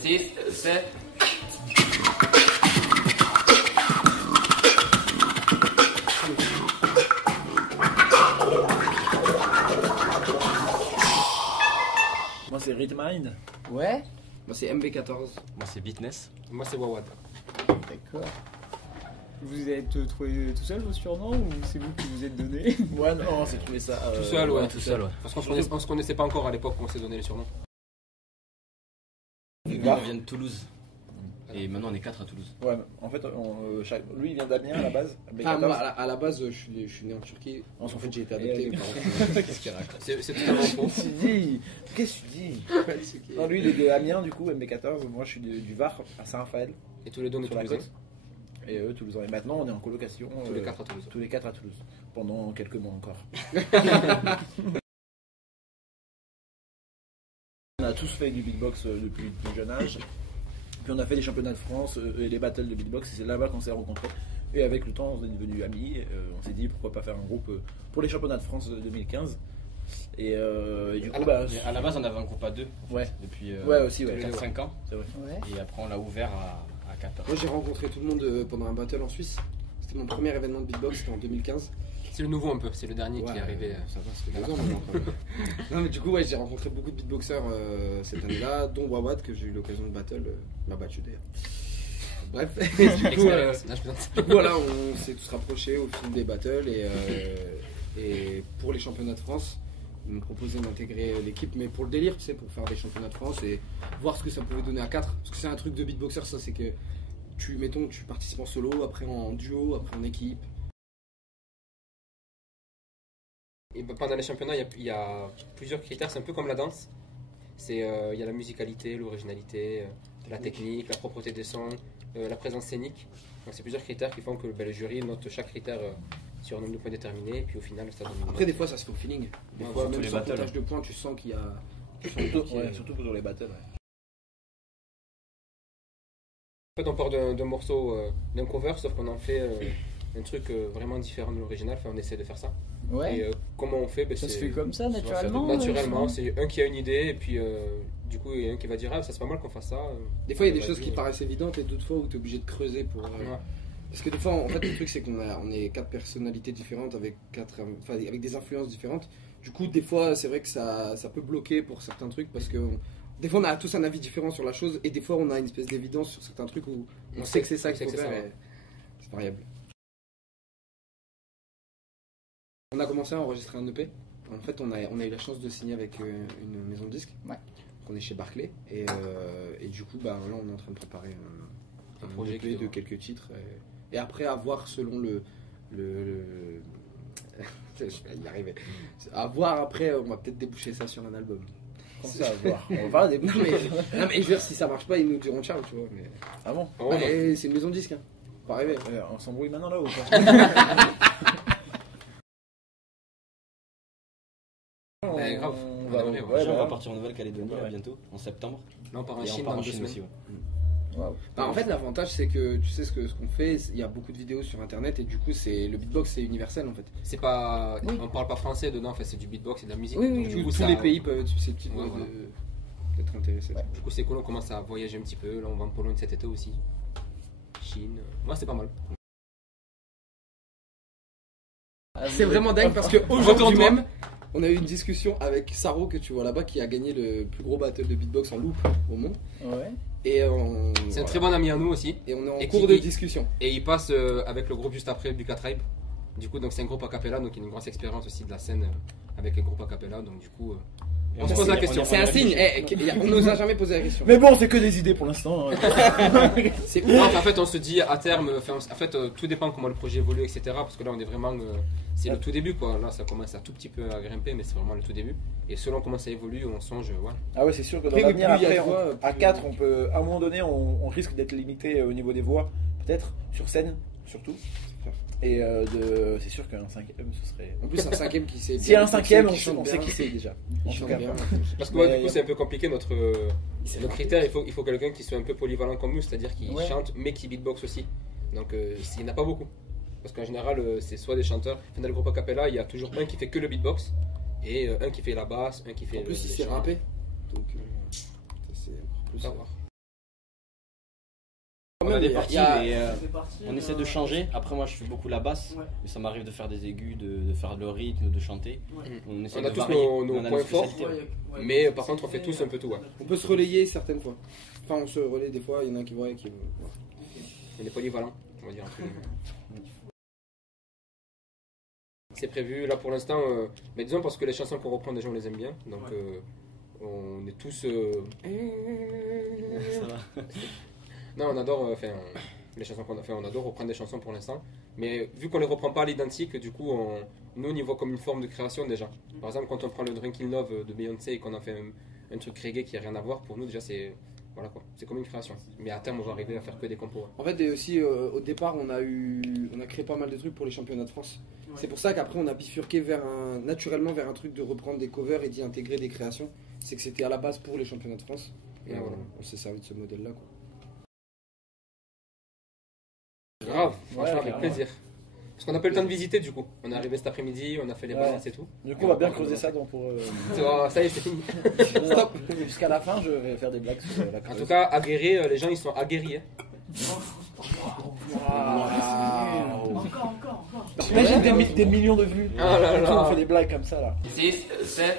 6, 7. Moi c'est Rhythmind. Ouais. Moi c'est MV14. Moi c'est Beatness. Moi c'est Wawad. D'accord. Vous êtes trouvé tout seul vos surnoms ou c'est vous qui vous êtes donné? Ouais, non, on s'est trouvé ça. Tout seul, ouais. Tout seul, ouais. Parce qu'on se connaissait pas encore à l'époque où on s'est donné les surnoms. Lui, on vient de Toulouse. Et maintenant on est 4 à Toulouse. Ouais, en fait, lui il vient d'Amiens à la base. Ah, moi à la base je suis né en Turquie. On s'en En fait fout. j'ai été adopté. Mes parents. Qu'est-ce qu'il raconte? C'est totalement faux. Qu'est-ce que tu dis? Qu'est-ce que tu dis? Non, lui il est de Amiens du coup, MB14. Moi je suis du Var à Saint-Raphaël. Et tous les deux on est Sur la toulousains. côte. Et eux, Toulousains. Et maintenant, on est en colocation. Tous les 4 à Toulouse. Tous les 4 à Toulouse. Pendant quelques mois encore. On a tous fait du beatbox depuis le plus jeune âge. Puis on a fait les championnats de France et les battles de beatbox. Et c'est là-bas qu'on s'est rencontrés. Et avec le temps, on est devenus amis. On s'est dit pourquoi pas faire un groupe pour les championnats de France 2015. Et du coup, bah. Mais à la base on avait un groupe à 2. Ouais. Depuis Ouais, aussi, ouais. 4-5 ans. C'est vrai. Ouais. Et après on l'a ouvert à 4 ans. Moi j'ai rencontré tout le monde pendant un battle en Suisse. C'était mon premier événement de beatbox, c'était en 2015. C'est le nouveau un peu, c'est le dernier qui Ouais, est arrivé. Ça va, ça fait 2 ans maintenant. quand même. Non mais du coup ouais, j'ai rencontré beaucoup de beatboxers cette année-là, dont Wawad que j'ai eu l'occasion de battle, m'a battu d'ailleurs. Bref, du coup, Expérience. Non, je plaisante. du coup, voilà, on s'est tous rapprochés au fil des battles et pour les championnats de France, ils m'ont proposé d'intégrer l'équipe, mais pour le délire, tu sais, pour faire des championnats de France et voir ce que ça pouvait donner à 4. Parce que c'est un truc de beatboxer, ça, c'est que tu participes en solo, après en duo, après en équipe. Et pendant les championnats, il y a plusieurs critères, c'est un peu comme la danse. Il y a la musicalité, l'originalité, la technique, la propreté des sons, la présence scénique. Donc c'est plusieurs critères qui font que le jury note chaque critère sur un nombre de points déterminé, et puis au final ça donne une Après, des fois, ça se fait au feeling. Des Ouais, fois, surtout même les sans battles. comptage de points, tu sens qu'il y a. Surtout pour les battles. Ouais. En fait, on part d'un morceau, d'un cover, sauf qu'on en fait un truc vraiment différent de l'original. Enfin, on essaie de faire ça. Ouais. Et comment on fait, Ça se fait comme ça, ça se fait naturellement. naturellement. C'est un qui a une idée, et puis du coup, il y a un qui va dire ah, ça serait pas mal qu'on fasse ça. Des fois, il y a des Vas-y. choses qui paraissent évidentes et d'autres fois où tu es obligé de creuser pour. Ouais. Parce que des fois, en fait, le truc, c'est on est 4 personnalités différentes avec avec des influences différentes. Du coup, des fois, c'est vrai que ça peut bloquer pour certains trucs parce que des fois, on a tous un avis différent sur la chose et des fois, on a une espèce d'évidence sur certains trucs où on sait que c'est ça qu'il faut faire. ça. Et c'est variable. On a commencé à enregistrer un EP. En fait, on a eu la chance de signer avec une maison de disques. Ouais. On est chez Barclay et du coup, bah, là, on est en train de préparer un projet EP de quelques titres. Et après, à voir selon le je vais y arriver. À voir après, on va peut-être déboucher ça sur un album. Comment ça, à voir? On va des Non mais je veux dire, si ça marche pas, ils nous diront ciao, tu vois. Mais... Ah bon? Oh, non. c'est une maison de disques, hein. Pas rêver. On s'embrouille maintenant là ou pas? Ouais, grave. On On va, aimerait, ouais, On bah, va partir en Nouvelle-Calédonie là, Ouais. bientôt, en septembre. Là, on part en Et Chine on part dans en 2 Chine semaines. aussi. Ouais. Waouh. Bah, en fait, l'avantage, c'est que tu sais ce qu'on fait, il y a beaucoup de vidéos sur internet et du coup, le beatbox, c'est universel en fait. C'est pas, Oui. on parle pas français dedans, en fait, c'est du beatbox, c'est de la musique. Oui, Donc, oui, du tous coup, ça- les pays peuvent être susceptibles Ouais, voilà. d'être intéressés. Ouais. Du coup, c'est cool, on commence à voyager un petit peu. Là, on va en Pologne cet été aussi. Chine. Moi, c'est pas mal. C'est vraiment dingue parce qu'aujourd'hui même, on a eu une discussion avec Saro que tu vois là-bas qui a gagné le plus gros battle de beatbox en loop au monde. Ouais. Et C'est un très bon ami à nous aussi. Et on est en Et cours qui- de discussion. Et il passe avec le groupe juste après, Buka Tribe. Du coup, donc c'est un groupe a cappella, donc il a une grosse expérience aussi de la scène avec un groupe a cappella. Donc du coup, on se pose la question. C'est un signe. On nous a jamais posé la question. Mais bon, c'est que des idées pour l'instant. C'est Non, en fait, on se dit à terme, enfin, en fait, tout dépend comment le projet évolue, etc. Parce que là, on est vraiment, c'est le tout début, quoi. Là, ça commence à tout petit peu à grimper, mais c'est vraiment le tout début. Et selon comment ça évolue, on songe, ouais. Ah ouais, c'est sûr que dans Plus- l'avenir, plus il y a après, de voix, à plus- 4, on peut, à un moment donné, on risque d'être limité au niveau des voix, peut-être, sur scène, surtout. Et c'est sûr qu'un cinquième, ce serait... En plus, un cinquième qui sait. S'il y a un cinquième, qui on chante sait bien, qui c'est déjà. qui En chante tout cas. bien. Parce que ouais, Mais- du coup, c'est un peu compliqué notre critère. Il faut quelqu'un qui soit un peu polyvalent comme nous, c'est-à-dire qui Ouais. chante mais qui beatbox aussi. Donc, il n'y en a pas beaucoup. Parce qu'en général, c'est soit des chanteurs. Enfin, dans le groupe a cappella, il y a toujours un qui fait que le beatbox et un qui fait la basse, un qui fait En plus, il les sait chants. rapper. Donc, ça, c'est encore plus. À voir. a des il y a- parties, il y a- mais on essaie de changer. Après, moi, je fais beaucoup la basse, mais ça m'arrive de faire des aigus, de faire le rythme, de chanter. On essaie On a de tous varier. nos On a points forts, spécialités, ouais. mais par contre, on fait tous un peu tout. Ouais. On peut se relayer certaines fois. Enfin, on se relaie des fois, il y en a qui voient et qui. Voilà. On est polyvalent, on va dire. entre guillemets. C'est prévu là pour l'instant, mais disons parce que les chansons qu'on reprend, des gens les aiment bien, donc on est tous. Ça va. Non, on adore, les chansons qu'on a fait, on adore reprendre des chansons pour l'instant, mais vu qu'on les reprend pas à l'identique, du coup, nous on y voit comme une forme de création déjà. Par exemple, quand on prend le Drinking Love de Beyoncé et qu'on en fait un truc reggae qui a rien à voir, pour nous déjà c'est. Voilà quoi, c'est comme une création. Mais à terme, on va arriver à faire que des compos. Ouais. En fait, et aussi au départ, on a créé pas mal de trucs pour les championnats de France. C'est pour ça qu'après, on a bifurqué naturellement vers un truc de reprendre des covers et d'y intégrer des créations. C'est que c'était à la base pour les championnats de France. Et voilà, on s'est servi de ce modèle-là, quoi. Grave, franchement, avec carrément. plaisir. Parce qu'on n'a pas eu le temps de visiter du coup. On est arrivé cet après-midi, on a fait les balances et tout. Du coup, on va bien creuser ça donc pour. Oh, ça y est, c'est fini. Stop. Jusqu'à la fin, je vais faire des blagues sur la En creuse. tout cas, aguerris, les gens ils sont aguerris. Hein. Imagine des millions de vues. Ah là Et tout, là. on fait des blagues comme ça là. 6, 7,